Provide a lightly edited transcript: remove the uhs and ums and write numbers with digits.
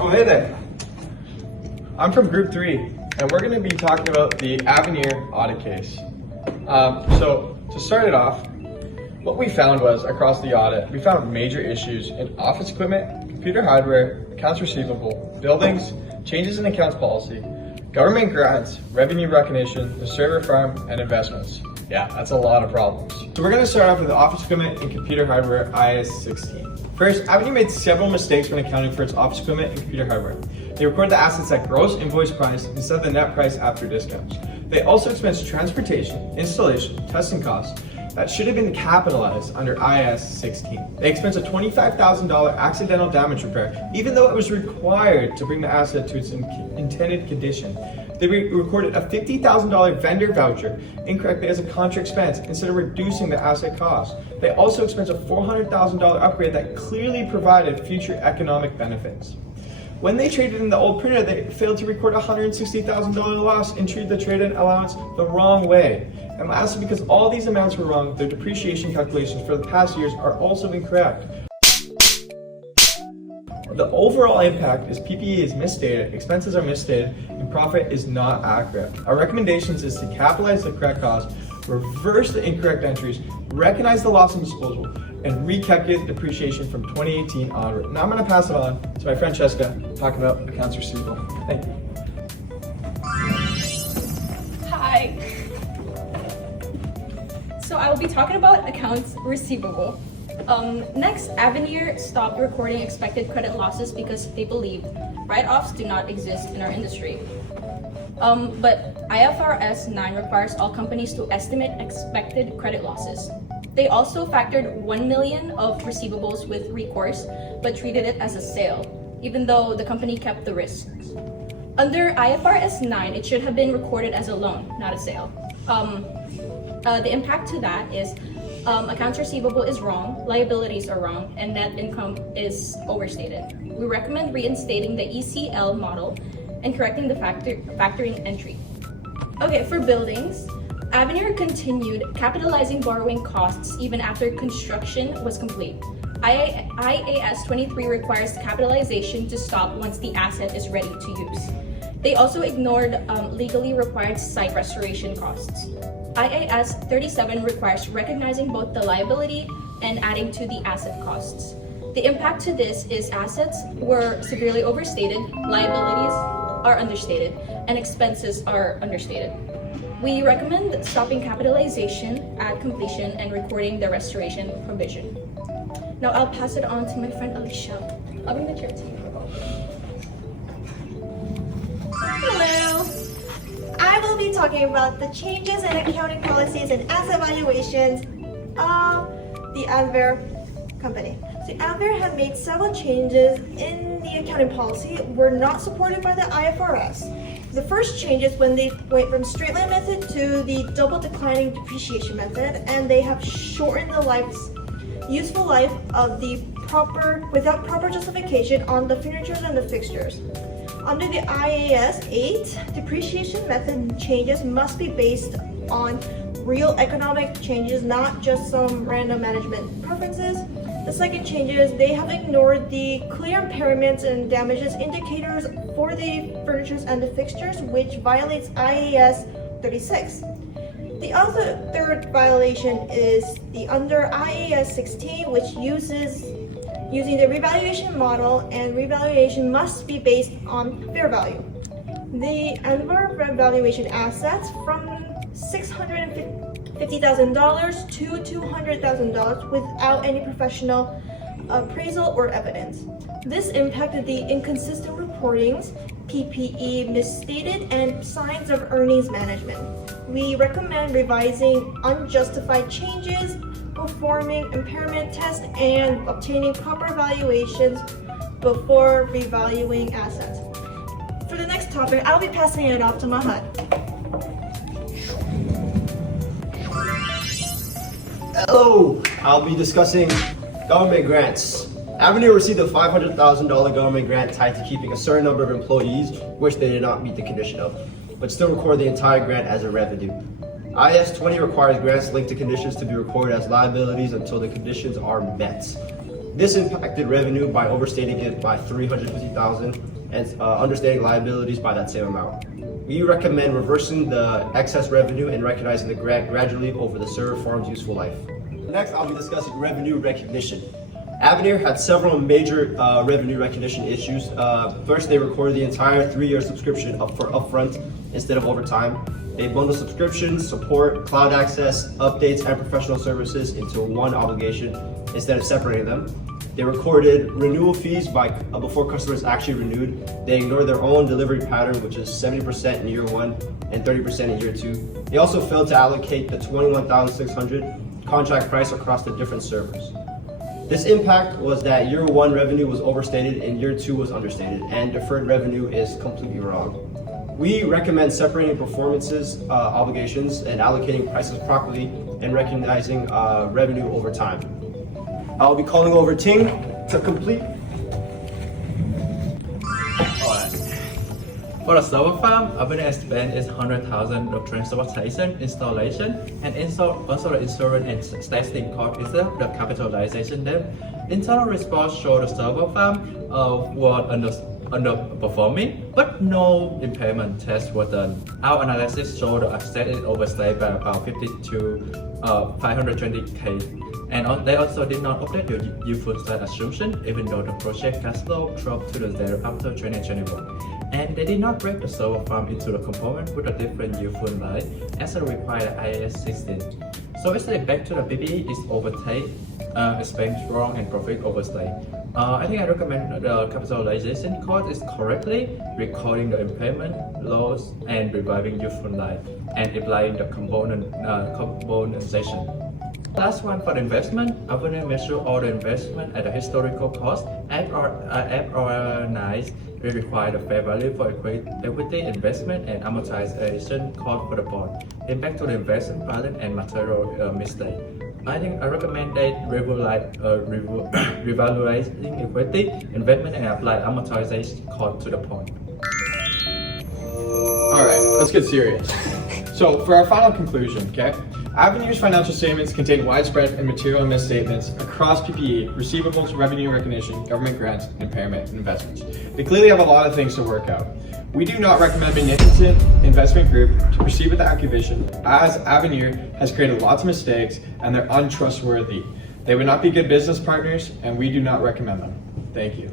Oh, hey there. I'm from Group 3, and we're going to be talking about the Avenir audit case. So, to start it off, what we found was, across the audit, we found major issues in office equipment, computer hardware, accounts receivable, buildings, changes in accounts policy, government grants, revenue recognition, the server farm, and investments. Yeah, that's a lot of problems. So we're going to start off with the office equipment and computer hardware IS-16. First, Avenir made several mistakes when accounting for its office equipment and computer hardware. They recorded the assets at gross invoice price instead of the net price after discounts. They also expensed transportation, installation, testing costs that should have been capitalized under IS-16. They expensed a $25,000 accidental damage repair, even though it was required to bring the asset to its intended condition. They recorded a $50,000 vendor voucher incorrectly as a contra expense instead of reducing the asset cost. They also expensed a $400,000 upgrade that clearly provided future economic benefits. When they traded in the old printer, they failed to record a $160,000 loss and treated the trade-in allowance the wrong way. And lastly, because all these amounts were wrong, their depreciation calculations for the past years are also incorrect. The overall impact is PPE is misstated, expenses are misstated, and profit is not accurate. Our recommendations is to capitalize the correct cost, reverse the incorrect entries, recognize the loss and disposal, and recalculate depreciation from 2018 onward. Now I'm going to pass it on to my friend Cheska to talk about accounts receivable. Thank you. Hi. So I will be talking about accounts receivable. Next, Avenir stopped recording expected credit losses because they believed write-offs do not exist in our industry. But IFRS 9 requires all companies to estimate expected credit losses. They also factored 1 million of receivables with recourse, but treated it as a sale, even though the company kept the risks. Under IFRS 9, it should have been recorded as a loan, not a sale. The impact to that is accounts receivable is wrong, liabilities are wrong, and net income is overstated. We recommend reinstating the ECL model and correcting the factoring entry. Okay, for buildings, Avenir continued capitalizing borrowing costs even after construction was complete. IAS 23 requires capitalization to stop once the asset is ready to use. They also ignored legally required site restoration costs. IAS 37 requires recognizing both the liability and adding to the asset costs. The impact to this is assets were severely overstated, liabilities are understated, and expenses are understated. We recommend stopping capitalization at completion and recording the restoration provision. Now I'll pass it on to my friend Alicia. I'll bring the chair to you. Hello! I will be talking about the changes in accounting policies and asset valuations of the Avenir company. So Avenir had made several changes in the accounting policy were not supported by the IFRS. The first change is when they went from straight line method to the double declining depreciation method, and they have shortened the useful life of the without proper justification on the furnitures and the fixtures. Under the IAS 8, depreciation method changes must be based on real economic changes, not just some random management preferences. The second change is they have ignored the clear impairments and damages indicators for the furnitures and the fixtures, which violates IAS 36. The other third violation is the under IAS 16, which using the revaluation model, and revaluation must be based on fair value. The Avenir revaluation assets from $650,000 to $200,000 without any professional appraisal or evidence. This impacted the inconsistent reportings, PPE misstated, and signs of earnings management. We recommend revising unjustified changes, performing impairment tests, and obtaining proper valuations before revaluing assets. For the next topic, I'll be passing it off to Mahad. Hello! I'll be discussing government grants. Avenir received a $500,000 government grant tied to keeping a certain number of employees, which they did not meet the condition of, but still record the entire grant as a revenue. IAS 20 requires grants linked to conditions to be recorded as liabilities until the conditions are met. This impacted revenue by overstating it by $350,000 and understating liabilities by that same amount. We recommend reversing the excess revenue and recognizing the grant gradually over the server farm's useful life. Next, I'll be discussing revenue recognition. Avenir had several major revenue recognition issues. First, they recorded the entire 3-year subscription upfront instead of over time. They bundled subscriptions, support, cloud access, updates, and professional services into one obligation instead of separating them. They recorded renewal fees before customers actually renewed. They ignored their own delivery pattern, which is 70% in year 1 and 30% in year 2. They also failed to allocate the $21,600 contract price across the different servers. This impact was that year 1 revenue was overstated and year 2 was understated, and deferred revenue is completely wrong. We recommend separating performances obligations and allocating prices properly and recognizing revenue over time. I'll be calling over Ting to complete. Alright. For the server farm, Avenir spend is $100,000 of transportation, installation, and also the insurance and testing cost itself, the capitalization debt. Internal response show the server farm was underperforming, but no impairment test was done. Our analysis showed the asset is overstayed by about 50 to 520K. And they also did not update the useful life assumption, even though the project cash flow dropped to the zero after 2021. And they did not break the server farm into the component with a different useful life as required IAS 16. So it's like back to the PPE is overtake, expense wrong, and profit overstay. I think I recommend the capitalization cost is correctly recording the impairment, loss, and reviving useful life, and applying the compensation. Last one for the investment, Avenir measure all the investment at the historical cost. FR9 we require the fair value for equity investment and amortization cost for the bond. Impact to the investment balance and material mistake. I think I recommend that revaluing equity investment and apply amortization cost to the bond. All right, let's get serious. So for our final conclusion, okay? Avenir's financial statements contain widespread and material misstatements across PPE, receivables, revenue recognition, government grants, impairment, and investments. They clearly have a lot of things to work out. We do not recommend Magnificent Investment Group to proceed with the acquisition, as Avenir has created lots of mistakes and they're untrustworthy. They would not be good business partners, and we do not recommend them. Thank you.